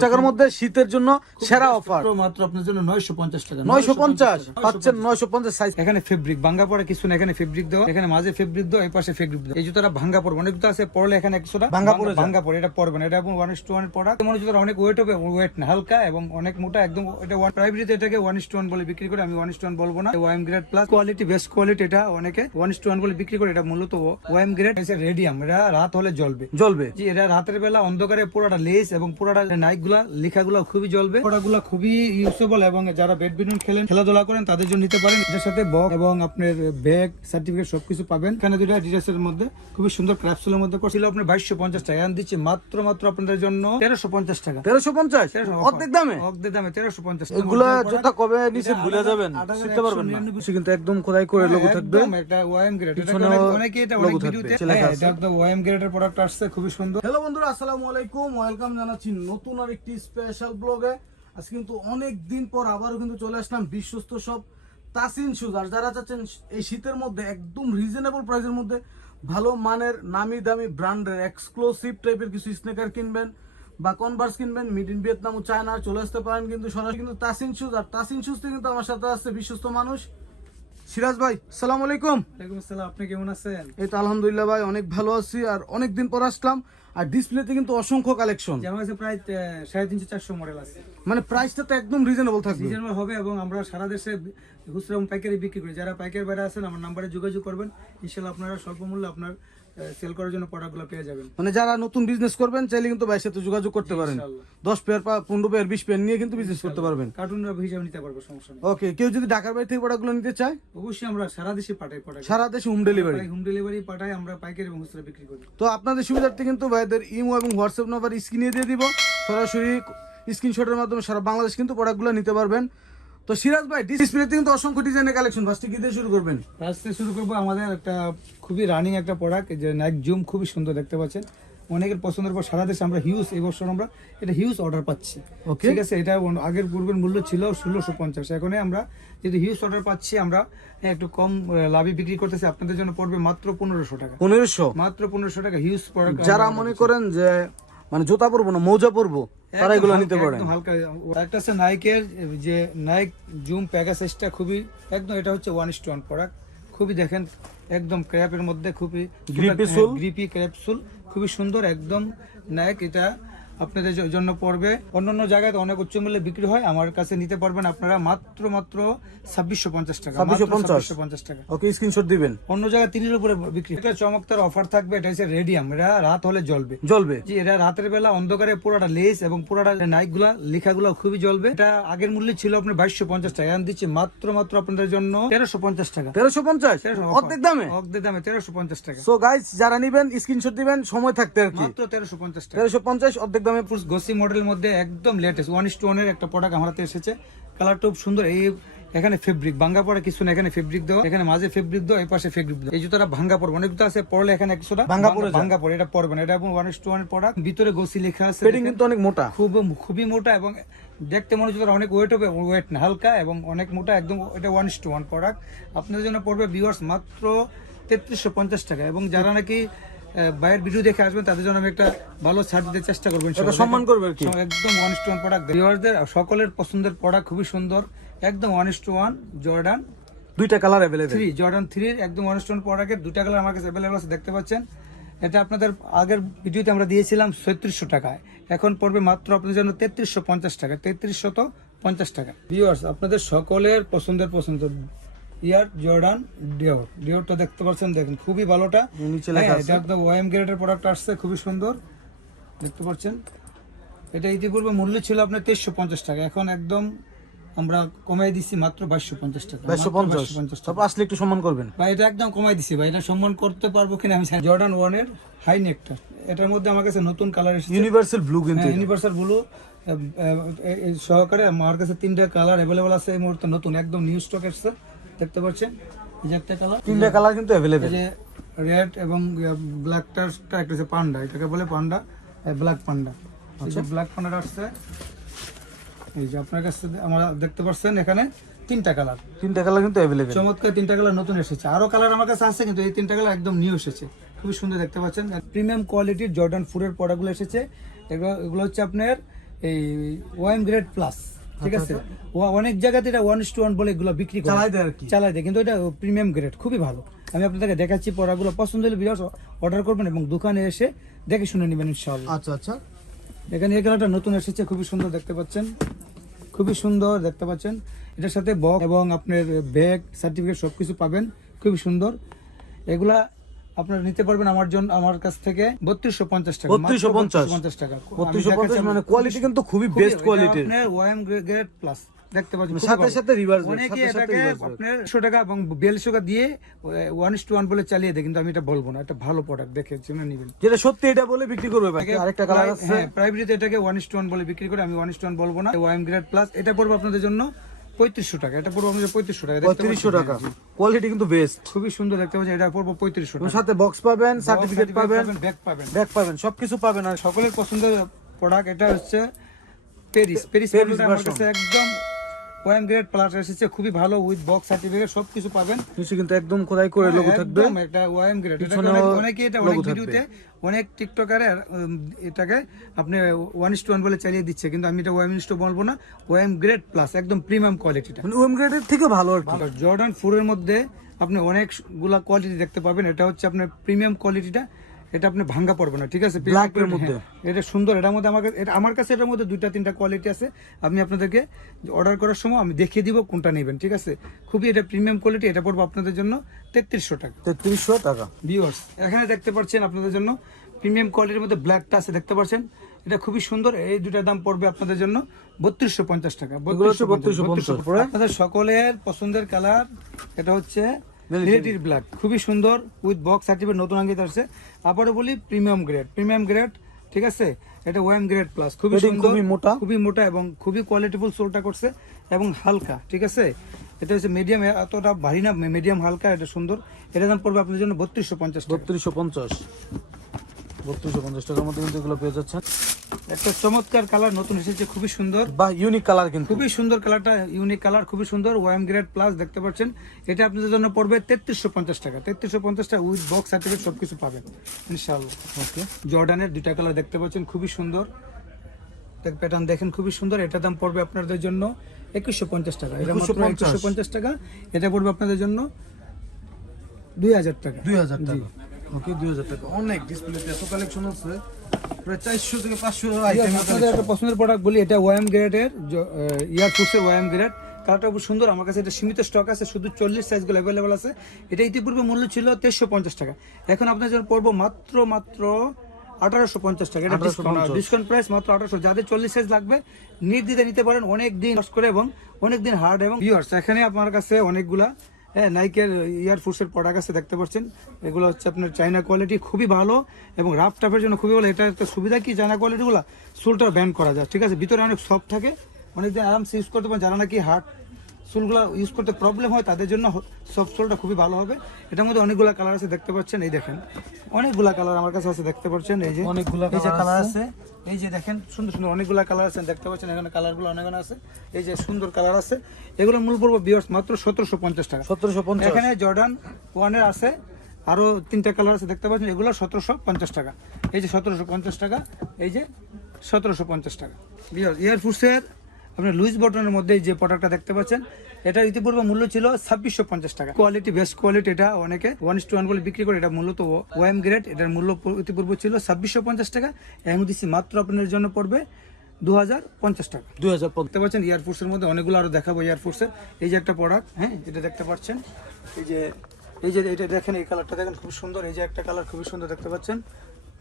টাকার মধ্যে শীতের জন্য সেরা অফার মাত্র- মাত্র আপনার জন্য টাকা। পাচ্ছেন সাইজ এখানে ফেব্রিক ভাঙ্গা পড়ে কিছু না এখানে ফেব্রিক এখানে মাঝে ফেব্রিক দেওয়া এই পাশে ফেব্রিক দেওয়া। এই জুতাটা ভাঙ্গা পড়বে অনেক জুতা আছে পড়লে এখানে একশোটা ভাঙ্গা পড়ে যায়। ভাঙ্গা পড়ে এটা পড়বে না এটা এবং ওয়ান ইস টু ওয়ান পড়া মনে জুতার অনেক ওয়েট হবে ওয়েট না হালকা এবং অনেক মোটা একদম এটা ওয়ান এটাকে বলে বিক্রি করে আমি বলব না। Grade plus quality best quality এটা অনেকে ওয়ান ইস টু ওয়ান বলে বিক্রি করে এটা মূলত গ্রেড রেডিয়াম এটা রাত হলে জ্বলবে। জ্বলবে। জি এটা রাতের বেলা অন্ধকারে পুরোটা লেস এবং পুরোটা নাইকগুলা লেখাগুলো খুবই জ্বলবে। খুবই ইউজেবল এবং যারা ব্যাডমিন্টন খেলেন খেলাধুলা করেন তাদের জন্য নিতে পারেন। এটার সাথে বক এবং আপনার ব্যাগ সার্টিফিকেট সবকিছু পাবেন। দুটো মধ্যে খুবই সুন্দর মধ্যে করছিল আপনার বাইশশো পঞ্চাশ টাকা। দিচ্ছি মাত্র মাত্র আপনাদের জন্য তেরোশো পঞ্চাশ টাকা। তেরোশো পঞ্চাশ? অর্ধেক দামে? অর্ধেক দামে তেরোশো পঞ্চাশ। এগুলা জুতা কবে নিচে ভুলে যাবেন শিখতে পারবেন না। কিন্তু একদম খোদাই করে লোগো থাকবে। একটা গ্রেড এটা অনেকে এটা অনেক ভিডিওতে লেখা হ্যাঁ, আছে। গ্রেডের প্রোডাক্ট আসছে খুবই সুন্দর। হ্যালো বন্ধুরা আসসালামু আলাইকুম। ওয়েলকাম জানাচ্ছি নতুন আর একটি স্পেশাল ব্লগে আজ কিন্তু অনেক দিন পর আবারও কিন্তু চলে আসলাম বিশ্বস্ত সব তাসিন শুজ আর যারা চাচ্ছেন এই শীতের মধ্যে একদম রিজনেবল প্রাইসের মধ্যে ভালো মানের নামি দামি ব্র্যান্ডের এক্সক্লুসিভ টাইপের কিছু স্নেকার কিনবেন বা কনভার্স কিনবেন মিড ইন ভিয়েতনাম ও চায়না চলে আসতে পারেন কিন্তু সরাসরি কিন্তু তাসিন শুজ আর তাসিন শুজ থেকে কিন্তু আমার সাথে আসছে বিশ্বস্ত মানুষ সিরাজ ভাই সালাম আলাইকুম। ওয়ালাইকুম আসসালাম আপনি কেমন আছেন? এই তো আলহামদুলিল্লাহ ভাই অনেক ভালো আছি। আর অনেক দিন পর আসলাম। আর ডিসপ্লেতে কিন্তু অসংখ্য কালেকশন আমার কাছে প্রায় সাড়ে তিনশো চারশো মডেল আছে। মানে প্রাইসটা তো একদম রিজনেবল থাকবে। রিজনেবল হবে এবং আমরা সারা দেশে খুচরা এবং পাইকারি বিক্রি করি। যারা পাইকারি বাইরে আছেন আমার নাম্বারে যোগাযোগ করবেন। ইনশাল্লাহ আপনারা স্বল্প মূল্যে আপনার সেল করার জন্য প্রোডাক্টগুলো পেয়ে যাবেন। মানে যারা নতুন বিজনেস করবেন চাইলে কিন্তু ভাইয়ের সাথে যোগাযোগ করতে পারেন। দশ পেয়ার পনেরো পেয়ার বিশ পেয়ার নিয়ে কিন্তু বিজনেস করতে পারবেন। কার্টুন হিসাবে নিতে পারব সমস্যা নেই। ওকে কেউ যদি ঢাকার বাড়ি থেকে প্রোডাক্টগুলো নিতে চায়? অবশ্যই আমরা সারা দেশে পাঠাই প্রোডাক্ট সারা দেশে হোম ডেলিভারি হোম ডেলিভারি পাঠাই আমরা পাইকারি এবং খুচরা বিক্রি করি। তো আপনাদের সুবিধার্থে কিন্তু ভাইদের ইমো এবং হোয়াটসঅ্যাপ নাম্বার স্ক্রিনে দিয়ে দিব। সরাসরি স্ক্রিনশটের মাধ্যমে সারা বাংলাদেশ কিন্তু প্রোডাক্টগুলো নিতে পারবেন। তো সিরাজ ভাই ডিসপ্লেতে কিন্তু অসংখ্য ডিজাইনের কালেকশন ফার্স্টে কি দিয়ে শুরু করবেন? ফার্স্টে শুরু করব আমাদের একটা খুবই রানিং একটা প্রোডাক্ট যে নাইক জুম খুবই সুন্দর দেখতে পাচ্ছেন। অনেকের পছন্দের পর সারা দেশে আমরা হিউজ এই বছর আমরা এটা হিউজ অর্ডার পাচ্ছি। Okay. ঠিক আছে এটা আগের পূর্বের মূল্য ছিল ষোলোশো পঞ্চাশ। এখন আমরা যেহেতু হিউজ অর্ডার পাচ্ছি আমরা একটু কম লাভে বিক্রি করতেছি। আপনাদের জন্য পড়বে মাত্র পনেরোশো টাকা। পনেরোশো? মাত্র পনেরোশো টাকা হিউজ প্রোডাক্ট যারা মনে করেন যে মানে জুতা পরবো না মোজা পরবো তারা এগুলো নিতে পারে। হালকা। একটা আছে নাইকের যে নাইক জুম প্যাকেজটা খুবই একদম এটা হচ্ছে ওয়ান ইস্ট ওয়ান প্রোডাক্ট খুবই দেখেন একদম ক্র্যাপের মধ্যে খুবই? গ্রিপি ক্র্যাপসুল খুবই সুন্দর একদম নাইক এটা আপনাদের জন্য পড়বে। অন্যান্য জায়গায় তো অনেক উচ্চ মূল্যে বিক্রি হয়। আমার কাছে নিতে পারবেন আপনারা মাত্র মাত্র ছাব্বিশশো পঞ্চাশ টাকা 2650 ছাব্বিশশো পঞ্চাশ? টাকা। ওকে স্ক্রিনশট দিবেন। অন্য জায়গায় তিনের উপরে বিক্রি এটা চমৎকার অফার থাকবে। এটা হচ্ছে রেডিয়াম এটা রাত হলে জ্বলবে। জ্বলবে। জি এটা রাতের বেলা অন্ধকারে পুরোটা লেস এবং পুরোটা নাইকগুলা লেখাগুলো খুবই জ্বলবে। এটা আগের মূল্য ছিল আপনার বাইশশো পঞ্চাশ টাকা। এখন দিচ্ছি মাত্র মাত্র আপনাদের জন্য তেরোশো পঞ্চাশ টাকা। তেরোশো পঞ্চাশ? অর্ধেক দামে? অর্ধেক দামে তেরোশো পঞ্চাশ টাকা। সো গাইস যারা নিবেন স্ক্রিনশট দিবেন সময় থাকতে আর কি। মাত্র তেরোশো পঞ্চাশ টাকা। তেরোশো পঞ্চাশ অর্ধেক দামে গসি মডেলের মধ্যে একদম লেটেস্ট ওয়ান ইস টু ওয়ানের একটা প্রোডাক্ট আমার হাতে এসেছে। কালারটা খুব সুন্দর এই এখানে ফেব্রিক ভাঙ্গা পড়া কিছু না এখানে ফেব্রিক দেওয়া এখানে মাঝে ফেব্রিক দেওয়া এই পাশে ফেব্রিক দেওয়া। এই জুতাটা ভাঙ্গা পড়বে অনেক জুতা আছে পড়লে এখানে ভাঙ্গা পড়ে ভাঙ্গা পড়ে এটা পড়বে না এটা ওয়ান ইস টু ওয়ানের প্রোডাক্ট ভিতরে গসি লেখা আছে কিন্তু অনেক মোটা। খুব খুবই মোটা এবং দেখতে মনে হচ্ছে অনেক ওয়েট হবে ওয়েট না হালকা এবং অনেক মোটা একদম এটা ওয়ান টু ওয়ান প্রোডাক্ট আপনাদের জন্য পড়বে ভিউয়ার্স মাত্র তেত্রিশশো পঞ্চাশ টাকা এবং যারা নাকি বাইরের ভিডিও দেখে আসবেন তাদের জন্য আমি একটা ভালো ছাড় দিতে চেষ্টা করব সম্মান করবে আর কি? একদম ওয়ান টু ওয়ান প্রোডাক্ট ভিউয়ারদের সকলের পছন্দের প্রোডাক্ট খুবই সুন্দর। একদম ওয়ান টু ওয়ান জর্ডান দুইটা কালার অ্যাভেলেবেল থ্রি জর্ডান থ্রির একদম ওয়ান স্টোন প্রোডাক্টের দুটা কালার আমার কাছে অ্যাভেলেবল আছে দেখতে পাচ্ছেন? এটা আপনাদের আগের ভিডিওতে আমরা দিয়েছিলাম ছত্রিশশো টাকায়। এখন পড়বে মাত্র আপনাদের জন্য তেত্রিশশো পঞ্চাশ টাকা তেত্রিশশো তো পঞ্চাশ টাকা। ভিউয়ার্স আপনাদের সকলের পছন্দের পছন্দ। ইয়ার জর্ডান ডিওর। ডিওরটা দেখতে পাচ্ছেন দেখেন খুবই ভালোটা। নিচে লেখা হ্যাঁ, আছে। এটা একদম ওএম গ্রেডের প্রোডাক্ট আসছে খুবই সুন্দর। দেখতে পাচ্ছেন? এটা ইতিপূর্বে মূল্য ছিল আপনার তেইশশো পঞ্চাশ টাকা। এখন একদম আমরা কমাই দিচ্ছি মাত্র বাইশশো পঞ্চাশ টাকা। বাইশশো মাত্র পঞ্চাশ তারপর আসলে একটু সম্মান করবেন। ভাই এটা একদম কমাই দিছি ভাই। এটা সম্মান করতে পারব কিনা আমি জর্ডান ওয়ানের হাই নেকটা এটার মধ্যে আমার কাছে নতুন কালার এসেছে। ইউনিভার্সাল ব্লু কিন্তু ইউনিভার্সাল ব্লু সহকারে আমার কাছে তিনটা কালার অ্যাভেলেবল আছে এই মুহূর্তে নতুন একদম নিউ স্টক এসছে। দেখতে পাচ্ছেন? এই যে একটা কালার তিনটা কালার কিন্তু এই অ্যাভেলেবেল যে রেড এবং ব্ল্যাকটা একটা হচ্ছে পান্ডা এটাকে বলে পান্ডা ব্ল্যাক পান্ডা এই যে ব্ল্যাক পান্ডাটা আসছে। এই যে আপনার কাছে আমরা দেখতে পাচ্ছেন এখানে তিনটা কালার তিনটা কালার কিন্তু অ্যাভেলেবেল চমৎকার তিনটা কালার নতুন এসেছে। আরও কালার আমার কাছে আছে কিন্তু এই তিনটা কালার একদম নিউ এসেছে। খুবই সুন্দর দেখতে পাচ্ছেন। প্রিমিয়াম কোয়ালিটির জর্ডান ফুডের প্রোডাক্টগুলো এসেছে। এগুলো এগুলো হচ্ছে আপনার এই ওয়াইম গ্রেড প্লাস ঠিক আছে? ও- অনেক জায়গাতে এটা ওয়ান টু ওয়ান বলে এগুলো বিক্রি করে। চালাই দেয় আর কি। চালাই দেয় কিন্তু এটা প্রিমিয়াম গ্রেড খুবই ভালো। আমি আপনাদেরকে দেখাচ্ছি পড়াগুলো পছন্দ হলে বিরাট অর্ডার করবেন এবং দোকানে এসে দেখে শুনে নেবেন ইনশাআল্লাহ। আচ্ছা আচ্ছা। এখানে এই কালারটা নতুন এসেছে খুবই সুন্দর দেখতে পাচ্ছেন। খুবই সুন্দর দেখতে পাচ্ছেন। এটার সাথে বক এবং আপনার ব্যাগ সার্টিফিকেট সব কিছু পাবেন খুবই সুন্দর। এগুলা আপনারা নিতে পারবেন আমার জন্য আমার কাছ থেকে বত্রিশশো পঞ্চাশ টাকা 3250 3250 টাকা। বত্রিশশো পঞ্চাশ মানে কোয়ালিটি কিন্তু খুবই বেস্ট এটা কোয়ালিটির গ্রেড প্লাস দেখতে পাচ্ছেন সাথে সাথে reverse অনেকে সাথে সাথে এটাকে আপনার একশো টাকা এবং বিয়াল্লিশ দিয়ে ওয়ান টু ওয়ান বলে চালিয়ে দেয় কিন্তু আমি এটা বলব না এটা ভালো প্রোডাক্ট দেখে জেনে নেবেন। যেটা সত্যি এটা বলে বিক্রি করবে ভাই। আরেকটা কালার আছে। হ্যাঁ এটাকে ওয়ান ওয়ান বলে বিক্রি করে আমি ওয়ান ওয়ান বলব না। ওয়াইম গ্রেড প্লাস এটা পড়বে আপনাদের জন্য। পঁয়ত্রিশশো টাকা এটা পড়বে আপনাদের পঁয়ত্রিশশো টাকা পঁয়ত্রিশশো টাকা। কোয়ালিটি কিন্তু বেস্ট খুবই সুন্দর দেখতে পাচ্ছি এটা পড়ব পঁয়ত্রিশশো টাকা। সাথে বক্স পাবেন সার্টিফিকেট পাবেন ব্যাগ পাবেন। ব্যাগ পাবেন সবকিছু পাবেন। আর সকলের পছন্দের প্রোডাক্ট এটা হচ্ছে পেরিস পেরিস আমার কাছে একদম ওয়াইম গ্রেড প্লাস এসেছে খুবই ভালো উইথ বক্স সার্টিফিকেট সব কিছু পাবেন। নিচে কিন্তু একদম খোদাই করে লোগো থাকবে। একদম একটা ওয়াইম গ্রেড এটা অনেকে এটা অনেক ভিডিওতে অনেক টিকটকারে এটাকে আপনি ওয়ান ইস ওয়ান বলে চালিয়ে দিচ্ছে কিন্তু আমি এটা ওয়াইম ইস বলব না ওয়াইম গ্রেড প্লাস একদম প্রিমিয়াম কোয়ালিটিটা মানে ওএম গ্রেডের থেকে ভালো আর কি। জর্ডান ফোরের মধ্যে আপনি অনেকগুলা কোয়ালিটি দেখতে পাবেন এটা হচ্ছে আপনার প্রিমিয়াম কোয়ালিটিটা এটা আপনি ভাঙ্গা পড়বে না ঠিক আছে? হ্যাঁ, মধ্যে। এটা সুন্দর এটার মধ্যে আমার কাছে এটা- আমার কাছে এটার মধ্যে দুইটা তিনটা কোয়ালিটি আছে। আমি আপনাদেরকে অর্ডার করার সময় আমি দেখিয়ে দিব কোনটা নেবেন ঠিক আছে? খুবই এটা প্রিমিয়াম কোয়ালিটি এটা পড়বে আপনাদের জন্য তেত্রিশশো টাকা। তেত্রিশশো টাকা। ভিউয়ার্স এখানে দেখতে পাচ্ছেন আপনাদের জন্য প্রিমিয়াম কোয়ালিটির মধ্যে ব্ল্যাকটা আছে দেখতে পাচ্ছেন? এটা খুবই সুন্দর এই দুটার দাম পড়বে আপনাদের জন্য বত্রিশশো পঞ্চাশ টাকা হচ্ছে 3250 আপনাদের সকলের পছন্দের কালার এটা হচ্ছে মিলিটারি ব্ল্যাক খুবই সুন্দর উইথ বক্স সার্টিফিকেট নতুন আঙ্গিত আসছে। আবারও বলি প্রিমিয়াম গ্রেড প্রিমিয়াম গ্রেড ঠিক আছে? এটা ওয়াইম গ্রেড প্লাস খুবই সুন্দর খুবই মোটা। খুবই মোটা এবং খুবই কোয়ালিটিফুল সোলটা করছে এবং হালকা ঠিক আছে? এটা হচ্ছে মিডিয়াম এতটা ভারী না মিডিয়াম হালকা এটা সুন্দর। এটার দাম পড়বে আপনাদের জন্য বত্রিশশো পঞ্চাশ বত্রিশশো পঞ্চাশ। বত্রিশশো পঞ্চাশ টাকার মধ্যে কিন্তু এগুলো পেয়ে যাচ্ছেন। একটা চমৎকার কালার নতুন এসেছে খুবই সুন্দর। বা ইউনিক কালার কিন্তু। খুবই সুন্দর কালারটা ইউনিক কালার খুবই সুন্দর ওয়াইম গ্রেড প্লাস দেখতে পাচ্ছেন। এটা আপনাদের জন্য পড়বে তেত্রিশশো পঞ্চাশ টাকা। তেত্রিশশো পঞ্চাশ টাকা উইথ বক্স সার্টিফিকেট সবকিছু পাবেন ইনশাআল্লাহ। ওকে জর্ডানের দুইটা কালার দেখতে পাচ্ছেন খুবই সুন্দর। প্যাটার্ন দেখেন খুবই সুন্দর। এটার দাম পড়বে আপনাদের জন্য একুশশো পঞ্চাশ টাকা। এটা মাত্র একুশশো পঞ্চাশ। টাকা। এটা পড়বে আপনাদের জন্য দুই হাজার টাকা। দুই হাজার টাকা। ওকে দুই হাজার টাকা। অনেক ডিসপ্লেতে এত কালেকশন আছে। একটা পছন্দের প্রোডাক্ট বলি এটা ওয়াইম গ্রেডের গ্রেড কালারটা খুব সুন্দর আমার কাছে এটা সীমিত স্টক আছে শুধু চল্লিশ সাইজগুলো অ্যাভেলেবল আছে। এটা ইতিপূর্বে মূল্য ছিল তেইশশো পঞ্চাশ টাকা। এখন আপনার জন্য পড়ব মাত্র মাত্র আঠারোশো পঞ্চাশ টাকা। এটা ডিসকাউন্ট প্রাইস মাত্র আঠারোশো। যাদের চল্লিশ সাইজ লাগবে নির্দিতে নিতে পারেন অনেক দিন করে এবং অনেক দিন হার্ড এবং ভিউয়ার্স এখানে আপনার কাছে অনেকগুলা হ্যাঁ নাইকের ইয়ার ফুডসের প্রোডাক্ট আছে, দেখতে পাচ্ছেন। এগুলো হচ্ছে আপনার চাইনা কোয়ালিটি খুবই ভালো এবং রাফ টাফের জন্য খুবই ভালো। এটা একটা সুবিধা কি চাইনা কোয়ালিটিগুলো সোলটা ব্যান্ড করা যায়, ঠিক আছে? ভিতরে অনেক সফট থাকে। অনেকদিন আরামসে ইউজ করতে পারেন। যারা নাকি হার্ড সোলগুলো ইউজ করতে প্রবলেম হয় তাদের জন্য সফট সোলটা খুবই ভালো হবে। এটার মধ্যে অনেকগুলো কালার আছে দেখতে পাচ্ছেন? এই দেখেন অনেকগুলা কালার আমার কাছে আছে দেখতে পাচ্ছেন? এই যে অনেকগুলা এই যে কালার আছে। এই যে দেখেন সুন্দর সুন্দর অনেকগুলা কালার আছে দেখতে পাচ্ছেন? এখানে কালারগুলো অনেক আছে। এই যে সুন্দর কালার আছে। এগুলো মূল পড়ব বিয়ার্স মাত্র সতেরোশো পঞ্চাশ টাকা। সতেরোশো পঞ্চাশ। এখানে জর্ডান ওয়ানের আছে আরও তিনটা কালার আছে দেখতে পাচ্ছেন? এগুলো সতেরোশো পঞ্চাশ টাকা। এই যে সতেরোশো পঞ্চাশ টাকা এই যে সতেরোশো পঞ্চাশ টাকা। এয়ারফোর্সের আপনার লুইস বটনের মধ্যে যে প্রোডাক্টটা দেখতে পাচ্ছেন এটা ইতিপূর্বে মূল্য ছিল ছাব্বিশশো পঞ্চাশ টাকা। কোয়ালিটি বেস্ট কোয়ালিটি এটা অনেকে ওয়ান ইস টু ওয়ান বলে বিক্রি করে এটা মূলত ওয়াইম গ্রেড এটার মূল্য ইতিপূর্বে ছিল ছাব্বিশশো পঞ্চাশ টাকা। এখন দিচ্ছি মাত্র আপনার জন্য পড়বে দু হাজার পঞ্চাশ টাকা। দু হাজার পঞ্চাশ। দেখতে পাচ্ছেন এয়ারফোর্সের মধ্যে অনেকগুলো আরও দেখাবো এয়ারফোর্সের এই যে একটা প্রোডাক্ট হ্যাঁ এটা দেখতে পাচ্ছেন। এই যে এই যে এটা দেখেন এই কালারটা দেখেন খুব সুন্দর। এই যে একটা কালার খুবই সুন্দর দেখতে পাচ্ছেন।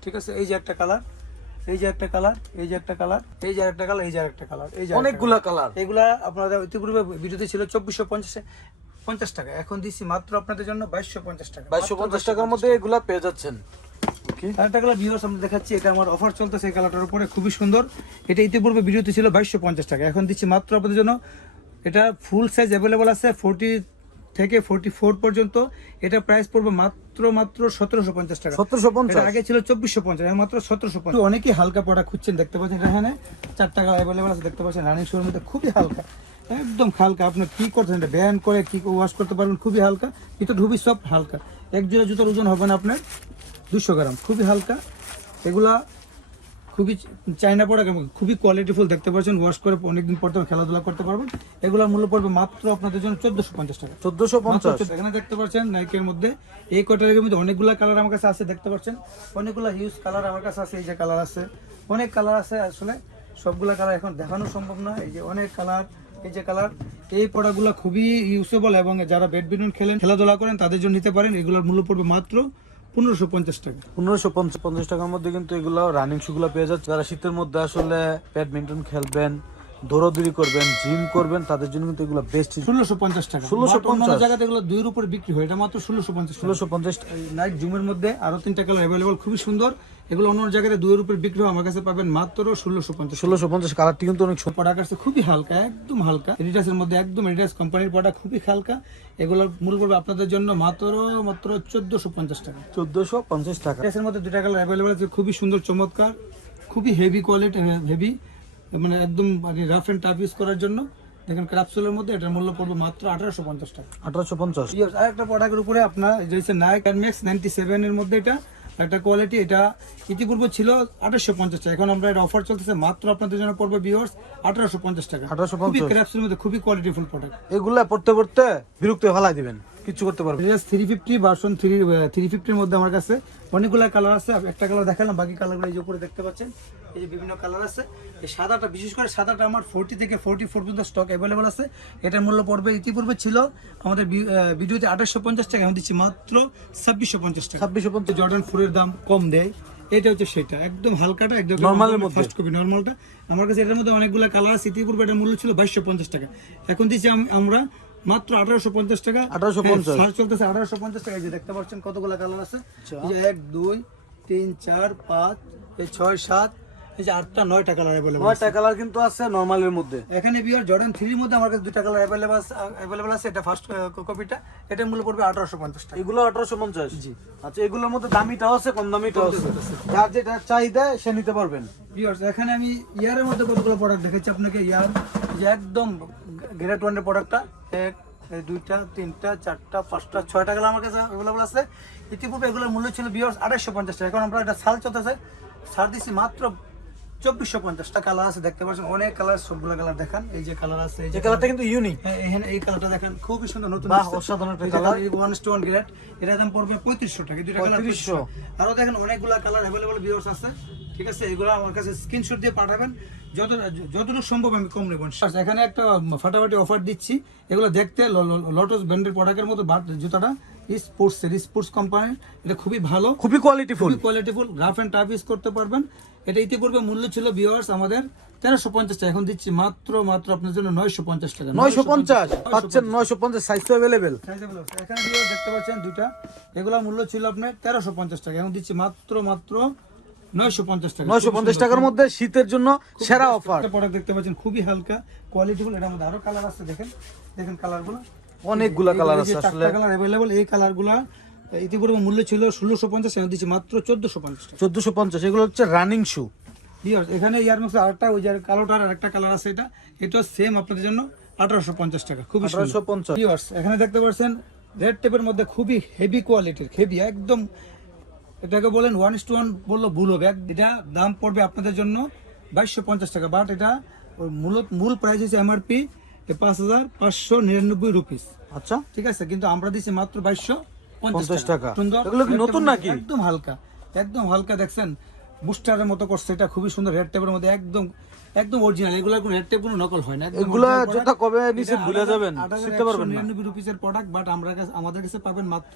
ঠিক আছে এই যে একটা কালার এই যে একটা কালার এই যে একটা কালার এই যে একটা কালার এই যে একটা কালার এই যে অনেকগুলা কালার। এগুলা আপনাদের ইতিপূর্বে ভিডিওতে ছিল চব্বিশশো পঞ্চাশ পঞ্চাশ টাকা। এখন দিচ্ছি মাত্র আপনাদের জন্য বাইশশো পঞ্চাশ টাকা। বাইশশো পঞ্চাশ টাকার মধ্যে এগুলা পেয়ে যাচ্ছেন। ওকে আরেকটা কালার ভিউয়ার্স আমরা দেখাচ্ছি এটা আমার অফার চলতেছে এই কালারটার উপরে খুবই সুন্দর। এটা ইতিপূর্বে ভিডিওতে ছিল বাইশশো পঞ্চাশ টাকা। এখন দিচ্ছি মাত্র আপনাদের জন্য এটা ফুল সাইজ অ্যাভেলেবল আছে ফোরটি থেকে ফোরটি ফোর পর্যন্ত এটা প্রাইস পড়বে মাত্র মাত্র সতেরোশো পঞ্চাশ টাকা। সতেরোশো পঞ্চাশ? আগে ছিল চব্বিশশো পঞ্চাশ মাত্র সতেরোশো পঞ্চাশ। অনেকেই হালকা পড়া খুঁজছেন দেখতে পাচ্ছেন এখানে চার টাকা অ্যাভেলেবল আছে দেখতে পাচ্ছেন রানিং শোর মধ্যে খুবই হালকা। একদম হালকা আপনি কি করছেন এটা? ব্যায়াম করে কি ওয়াশ করতে পারবেন খুবই হালকা। কিন্তু খুবই সব হালকা। এক জোড়া জুতোর ওজন হবে না আপনার দুশো গ্রাম খুবই হালকা। এগুলা খুবই চাইনা প্রোডাক্ট এবং খুবই কোয়ালিটিফুল দেখতে পাচ্ছেন। ওয়াশ করে অনেকদিন পর থেকে খেলাধুলা করতে পারবেন। এগুলোর মূল্য পড়বে মাত্র আপনাদের জন্য চোদ্দশো পঞ্চাশ টাকা। চোদ্দশো পঞ্চাশ? এখানে দেখতে পাচ্ছেন নাইকের মধ্যে। এই কোটারের মধ্যে অনেকগুলা কালার আমার কাছে আছে দেখতে পাচ্ছেন? অনেকগুলা হিউজ কালার আমার কাছে আছে এই যে কালার আছে। অনেক কালার আছে আসলে। সবগুলা কালার এখন দেখানো সম্ভব না। এই যে অনেক কালার এই যে কালার এই প্রোডাক্টগুলো খুবই ইউজেবল এবং যারা ব্যাডমিন্টন খেলেন খেলাধুলা করেন তাদের জন্য নিতে পারেন। এগুলোর মূল্য পড়বে মাত্র পনেরোশো পঞ্চাশ টাকা। পনেরোশো পঞ্চাশ পঞ্চাশ টাকার মধ্যে কিন্তু এগুলো রানিং শুগুলো পেয়ে যাচ্ছে। যারা শীতের মধ্যে আসলে ব্যাডমিন্টন খেলবেন দৌড়াদৌড়ি করবেন জিম করবেন তাদের জন্য কিন্তু এগুলো বেস্ট ষোলোশো পঞ্চাশ টাকা। 1650 But অন্যান্য জায়গাতে এগুলো দুইয়ের উপরে বিক্রি হয়। এটা মাত্র ষোলোশো পঞ্চাশ ষোলোশো পঞ্চাশ। নাইট জুমের মধ্যে আরও তিনটা কালার অ্যাভেলেবল খুবই সুন্দর। এগুলো অন্য জায়গাতে দুইয়ের উপরে বিক্রি আমার কাছে পাবেন মাত্র ষোলোশো পঞ্চাশ। ষোলোশো পঞ্চাশ কালারটি কিন্তু অনেক প্রোডাক্ট আছে খুবই হালকা একদম হালকা। এডিটাসের মধ্যে একদম এডিটাস কোম্পানির প্রোডাক্ট খুবই হালকা। এগুলোর মূল পড়বে আপনাদের জন্য মাত্র মাত্র চোদ্দশো পঞ্চাশ টাকা। চোদ্দশো পঞ্চাশ টাকা। এডিটাসের মধ্যে দুটা কালার অ্যাভেলেবল আছে খুবই সুন্দর চমৎকার খুবই হেভি কোয়ালিটি হেভি মানে একদম রাফ অ্যান্ড টাফ ইউজ করার জন্য। দেখেন ক্রাপসুলের মধ্যে এটার মূল্য পড়বে মাত্র আঠারোশো পঞ্চাশ টাকা। আঠারোশো পঞ্চাশ। Yes, আরেকটা প্রোডাক্টের উপরে আপনার যে হচ্ছে নাইক ম্যাক্স নাইনটি সেভেনের মধ্যে এটা। একটা কোয়ালিটি এটা ইতিপূর্বে ছিল আঠারোশো পঞ্চাশ টাকা। এখন আমরা এটা অফার চলতেছে মাত্র আপনাদের জন্য পড়বে বিয়ার্স আঠারোশো পঞ্চাশ টাকা। 1850 খুবই ক্র্যাপসের মধ্যে খুবই কোয়ালিটিফুল প্রোডাক্ট এগুলো পড়তে পড়তে বিরক্ত হয়ে ফেলাই দিবেন। কিছু করতে পারবেন three fifty version three three ফিফটির মধ্যে আমার কাছে অনেকগুলো কালার আছে। একটা কালার দেখালাম বাকি কালারগুলো এই যে উপরে দেখতে পাচ্ছেন এই যে বিভিন্ন কালার আছে। এই সাদাটা বিশেষ করে সাদাটা আমার ফোরটি থেকে ফোরটি ফোর পর্যন্ত স্টক অ্যাভেলেবল আছে। এটার মূল্য পড়বে ইতিপূর্বে ছিল আমাদের ভিডিওতে আঠাশশো পঞ্চাশ টাকা আমি দিচ্ছি মাত্র ছাব্বিশশো পঞ্চাশ টাকা। ছাব্বিশশো পঞ্চাশ। জর্ডান ফোরের দাম কম দেয়। এটা হচ্ছে সেটা একদম হালকাটা একদম মধ্যে? ফার্স্ট কপি নর্মালটা আমার কাছে এটার মধ্যে অনেকগুলো কালার আছে ইতিপূর্বে এটার মূল্য ছিল বাইশশো পঞ্চাশ টাকা। এখন দিচ্ছি আমরা মাত্র আঠারোশো পঞ্চাশ টাকা। 1850 পঞ্চাশ। চলতেছে আঠারোশো পঞ্চাশ টাকা। এই যে দেখতে পাচ্ছেন কতগুলো কালার আছে? এই যে এক দুই তিন চার পাঁচ ছয় সাত এই যে আটটা নয়টা কালার অ্যাভেলেবল নয়টা কালার কিন্তু আছে নর্মালের মধ্যে। এখানে বিয়ার জর্ডান থ্রির মধ্যে আমার কাছে দুইটা কালার অ্যাভেলেবল অ্যাভেলেবল আছে। এটা ফার্স্ট কপিটা মূল্য পড়বে আঠারোশো পঞ্চাশ টাকা। এগুলো আঠারোশো পঞ্চাশ? জি। আচ্ছা এগুলোর মধ্যে দামিটাও আছে কম দামিটাও আছে। যার যেটা চাহিদা সে নিতে পারবেন। এখানে আমি ইয়ারের মধ্যে কতগুলো প্রোডাক্ট দেখেছি আপনাকে? ইয়ার যে একদম ওয়ানের প্রোডাক্টটা এক দুইটা তিনটা চারটা পাঁচটা ছয়টা গেলে আমার কাছে অ্যাভেলেবল আছে। ইতিপূর্বে এগুলোর মূল্য ছিল ভিউয়ার্স আড়াইশো পঞ্চাশ টাকা। এখন আমরা এটা সাল চলতেছে। ছাড় দিচ্ছি মাত্র চব্বিশশো পঞ্চাশটা কালার আছে দেখতে পাচ্ছেন? অনেক কালার সবগুলো কালার দেখান। এই যে কালার আছে এই কালারটা কিন্তু ইউনিক হ্যাঁ, এখানে এই কালারটা দেখেন। খুবই সুন্দর নতুন অসাধারণ কালার। ওয়ান স্টোন গ্রেড এটা দাম পড়বে পঁয়ত্রিশশো টাকা। দুইটা কালার 3500 আরও দেখেন অনেকগুলা কালার অ্যাভেলেবল ভিউয়ার্স আছে। ঠিক আছে? এগুলো আমার কাছে স্ক্রিনশট দিয়ে পাঠাবেন। যত যতটুকু সম্ভব আমি কম নেব। এখানে একটা ফাটাফাটি অফার দিচ্ছি। এগুলো দেখতে লটস ব্র্যান্ডের প্রোডাক্টের মতো জুতাটা। স্পোর্টস স্পোর্টস কোম্পানির এটা খুবই ভালো। খুবই কোয়ালিটিফুল কোয়ালিটিফুল রাফ অ্যান্ড টাফ ইউজ করতে পারবেন। এটা ইতিপূর্বে মূল্য ছিল ভিউয়ার্স আমাদের তেরোশো পঞ্চাশ টাকা। এখন দিচ্ছি মাত্র মাত্র আপনার জন্য নয়শো পঞ্চাশ টাকা। নয়শো পঞ্চাশ? পাচ্ছেন নয়শো পঞ্চাশ সাইজ তো অ্যাভেলেবেল এখানে দেখতে পাচ্ছেন দুইটা। এগুলা মূল্য ছিল আপনার তেরোশো পঞ্চাশ টাকা। এখন দিচ্ছি মাত্র মাত্র নয়শো পঞ্চাশ টাকা। নয়শো পঞ্চাশ টাকার মধ্যে শীতের জন্য সেরা অফার প্রোডাক্ট দেখতে পাচ্ছেন খুবই হালকা কোয়ালিটিফুল এটার মধ্যে আরও কালার আছে দেখেন। দেখেন কালারগুলো অনেকগুলা কালার আছে আসলে। কালার অ্যাভেলেবল এই কালারগুলা ইতিপূর্বে মূল্য ছিল ষোলোশো পঞ্চাশ এখন দিচ্ছি মাত্র চোদ্দশো পঞ্চাশ টাকা। চোদ্দশো পঞ্চাশ এগুলো হচ্ছে রানিং শু ভিউয়ার্স এখানে ইয়ারমাক্স আরেকটা ওই যে কালোটার আরেকটা কালার আছে এটা। এটা সেম আপনাদের জন্য আঠারোশো পঞ্চাশ টাকা খুবই সুন্দর। আঠারোশো পঞ্চাশ। ভিউয়ার্স এখানে দেখতে পাচ্ছেন রেড টেপের মধ্যে খুবই হেভি কোয়ালিটির হেভি একদম এটাকে বলেন ওয়ান ইস টু ওয়ান বলল ভুল হবে। এটা দাম পড়বে আপনাদের জন্য বাইশশো পঞ্চাশ টাকা বাট এটা ওর মূল মূল প্রাইস হচ্ছে এমআরপি পাঁচ হাজার পাঁচশো নিরানব্বই রুপিস আচ্ছা। ঠিক আছে কিন্তু আমরা দিচ্ছি মাত্র বাইশশো 50 টাকা। এগুলো কি নতুন নাকি? একদম হালকা। একদম হালকা দেখছেন? বুস্টারের মতো করছে এটা খুবই সুন্দর রেড টেপের মধ্যে। একদম একদম অরিজিনাল এগুলো কোনো রেড টেপ কোনো নকল হয় না। এগুলা কবে নিচে ভুলে যাবেন শিখতে পারবেন না। নিরানব্বই রুপিসের প্রোডাক্ট বাট আমরা কাছে আমাদের কাছে পাবেন মাত্র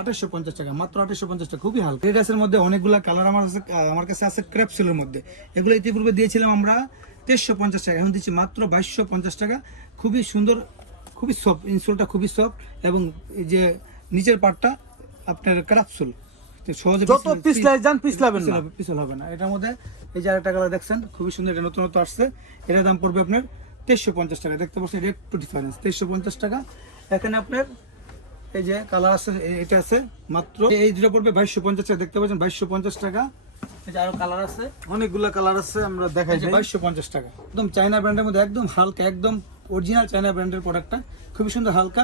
আঠাশশো পঞ্চাশ টাকা। মাত্র আঠাশশো পঞ্চাশ টাকা খুবই হালকা। রেডাসের মধ্যে অনেকগুলো কালার আমার কাছে আমার কাছে আছে ক্রেপসেলের মধ্যে। এগুলো ইতিপূর্বে দিয়েছিলাম আমরা তেইশশো পঞ্চাশ টাকা। এখন দিচ্ছি মাত্র বাইশশো পঞ্চাশ টাকা। খুবই সুন্দর খুবই সফট ইনসোলটা খুবই সফট এবং এই যে নিচের পার্টটা আপনার ক্রাপসুল সহজে যত পিছলাই যান পিছলাবেন পিছল না। হবে পিছল হবে না। এটার মধ্যে এই যে আরেকটা কালার দেখছেন খুবই সুন্দর এটা নতুনত্ব আসছে। এটার দাম পড়বে আপনার তেইশশো পঞ্চাশ টাকা। দেখতে পাচ্ছেন রেট টু ডিফারেন্স তেইশশো পঞ্চাশ টাকা। এখানে আপনার এই যে কালার আছে এটা আছে মাত্র এই দুটো পড়বে বাইশশো পঞ্চাশ টাকা। দেখতে পাচ্ছেন বাইশশো পঞ্চাশ টাকা। এই যে আরও কালার আছে। অনেকগুলা কালার আছে আমরা দেখাই বাইশশো পঞ্চাশ টাকা। একদম চায়না ব্র্যান্ডের মধ্যে একদম হালকা একদম অরিজিনাল চায়না ব্র্যান্ডের প্রোডাক্টটা খুবই সুন্দর হালকা।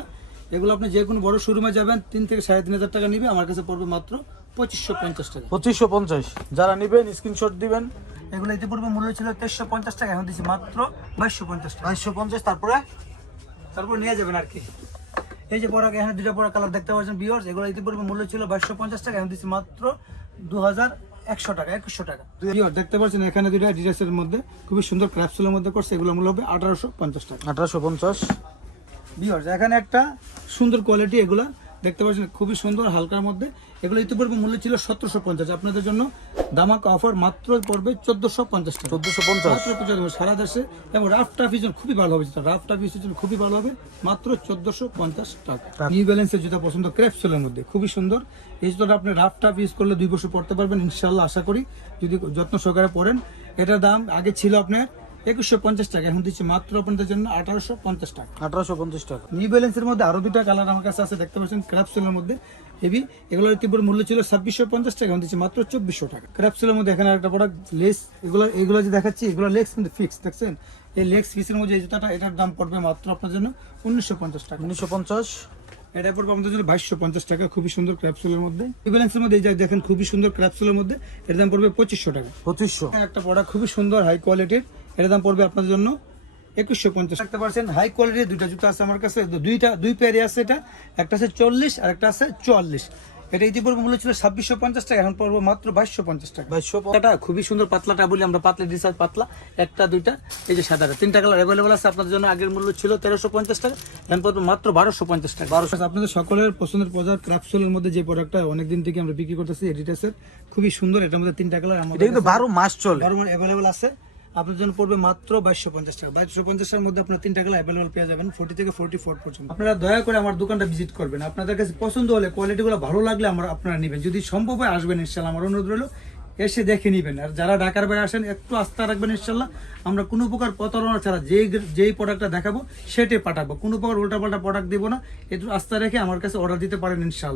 এগুলো আপনি যে কোনো বড় শোরুমে যাবেন তিন থেকে সাড়ে তিন হাজার টাকা নিবে। আমার কাছে পড়বে মাত্র পঁচিশশো পঞ্চাশ টাকা। পঁচিশশো পঞ্চাশ। যারা নেবেন স্ক্রিনশট দিবেন। এগুলো ইতিপূর্বে মূল্য ছিল তেইশশো পঞ্চাশ টাকা এখন দিচ্ছি মাত্র বাইশশো পঞ্চাশ টাকা। বাইশশো পঞ্চাশ তারপরে? তারপর নিয়ে যাবেন আর কি। এই যে পরাগ এখানে দুটো পরা কালার দেখতে পাচ্ছেন বিয়ার্স এগুলো ইতিপূর্বে মূল্য ছিল বাইশশো পঞ্চাশ টাকা এখন দিচ্ছি মাত্র দু হাজার একশো টাকা একশো টাকা। দেখতে পাচ্ছেন এখানে মধ্যে খুবই সুন্দর ক্র্যাপসুলের মধ্যে করছে এগুলো মূল্য হবে আঠারোশো পঞ্চাশ টাকা। আঠারোশো পঞ্চাশ। বিয়ার্স এখানে একটা সুন্দর কোয়ালিটি এগুলা দেখতে পাচ্ছেন খুবই সুন্দর হালকার মধ্যে। এগুলো ইতিপূর্বে মূল্য ছিল সতেরোশো পঞ্চাশ। আপনাদের জন্য দামাক অফার মাত্র পড়বে চোদ্দশো পঞ্চাশ টাকা। চোদ্দশো পঞ্চাশ? সারা দেশে এবং রাফ টাফির জন্য খুবই ভালো হবে রাফ টাফির জন্য খুবই ভালো হবে। মাত্র চোদ্দশো পঞ্চাশ টাকা। নিউ ব্যালেন্সের জুতা পছন্দ ক্র্যাপসুলের মধ্যে। খুবই সুন্দর। এই জুতোটা আপনি রাফ টাফ ইউজ করলে দুই বছর পড়তে পারবেন ইনশাল্লাহ আশা করি। যদি যত্ন সহকারে পড়েন এটার দাম আগে ছিল আপনার একুশশো পঞ্চাশ টাকা। এখন দিচ্ছি মাত্র আপনাদের জন্য আঠারোশো পঞ্চাশ টাকা। আঠারোশো পঞ্চাশ টাকা। নিউ ব্যালেন্সের মধ্যে আরও দুটা কালার আমার কাছে আছে দেখতে পাচ্ছেন? মধ্যে হেভি এগুলোর তীব্র মূল্য ছিল ছাব্বিশশো পঞ্চাশ টাকা এখন দিচ্ছি মাত্র চব্বিশশো টাকা। মধ্যে এখানে একটা প্রোডাক্ট লেস এগুলো এগুলো যে দেখাচ্ছি এগুলো লেগস কিন্তু ফিক্স দেখছেন? এই লেগস পিসের মধ্যে এই জুতাটা এটার দাম পড়বে মাত্র আপনার জন্য উনিশশো পঞ্চাশ টাকা। উনিশশো পঞ্চাশ। এটা পড়বে আমাদের জন্য বাইশশো পঞ্চাশ টাকা খুবই সুন্দর ক্র্যাপসুলের মধ্যে। ব্যালেন্সের মধ্যে দেখেন খুবই সুন্দর ক্র্যাপসুলের মধ্যে এর দাম পড়বে পঁচিশশো টাকা। পঁচিশশো। একটা প্রোডাক্ট খুবই সুন্দর হাই কোয়ালিটির এটার দাম পড়বে আপনাদের জন্য একুশশো পঞ্চাশ। রাখতে পারছেন হাই কোয়ালিটির দুইটা জুতো আছে আমার কাছে। দুইটা দুই পেয়ারে আছে এটা। একটা আছে চল্লিশ আর একটা আছে চুয়াল্লিশ। এটা ইতিপূর্বে মূল্য ছিল ছাব্বিশশো পঞ্চাশ টাকা এখন পড়ব মাত্র বাইশশো পঞ্চাশ টাকা। বাইশশো এটা খুবই সুন্দর পাতলাটা বলি আমরা পাতলা ডিসাইজ পাতলা একটা দুইটা এই যে সাদাটা। তিনটা কালার অ্যাভেলেবল আছে আপনাদের জন্য। আগের মূল্য ছিল তেরোশো পঞ্চাশ টাকা এখন পড়বে মাত্র বারোশো পঞ্চাশ টাকা। বারোশো। আপনাদের সকলের পছন্দের পর্যায়ে ক্রাফটসোলের মধ্যে যে প্রোডাক্টটা অনেকদিন থেকে আমরা বিক্রি করতেছি এডিটাসের খুবই সুন্দর। এটার মধ্যে তিনটা কালার এটা আমাদের কিন্তু বারো মাস চলে। বর্তমান অ্যাভেলেবল আছে। আপনার জন্য পড়বে মাত্র বাইশশো পঞ্চাশ টাকা। বাইশশো পঞ্চাশের মধ্যে আপনার তিনটা কালার অ্যাভেলেবল পেয়ে যাবেন ফোর্টি থেকে ফোর্টি ফোর পর্যন্ত। আপনারা দয়া করে আমার দোকানটা ভিজিট করবেন। আপনাদের কাছে পছন্দ হলে কোয়ালিটিগুলো ভালো লাগলে আমরা আপনারা নেবেন। যদি সম্ভব হয় আসবেন ইনশাল্লাহ আমার অনুরোধ রইল, এসে দেখে নেবেন। আর যারা ঢাকার বাইরে আসেন, একটু আস্থা রাখবেন ইনশাল্লাহ আমরা কোনো প্রকার প্রতারণা ছাড়া যেই যেই প্রোডাক্টটা দেখাবো, সেটাই পাঠাবো। কোনো প্রকার উল্টাপাল্টা প্রোডাক্ট দেবো না। একটু আস্থা রেখে আমার কাছে অর্ডার দিতে পারেন ইনশাল্লাহ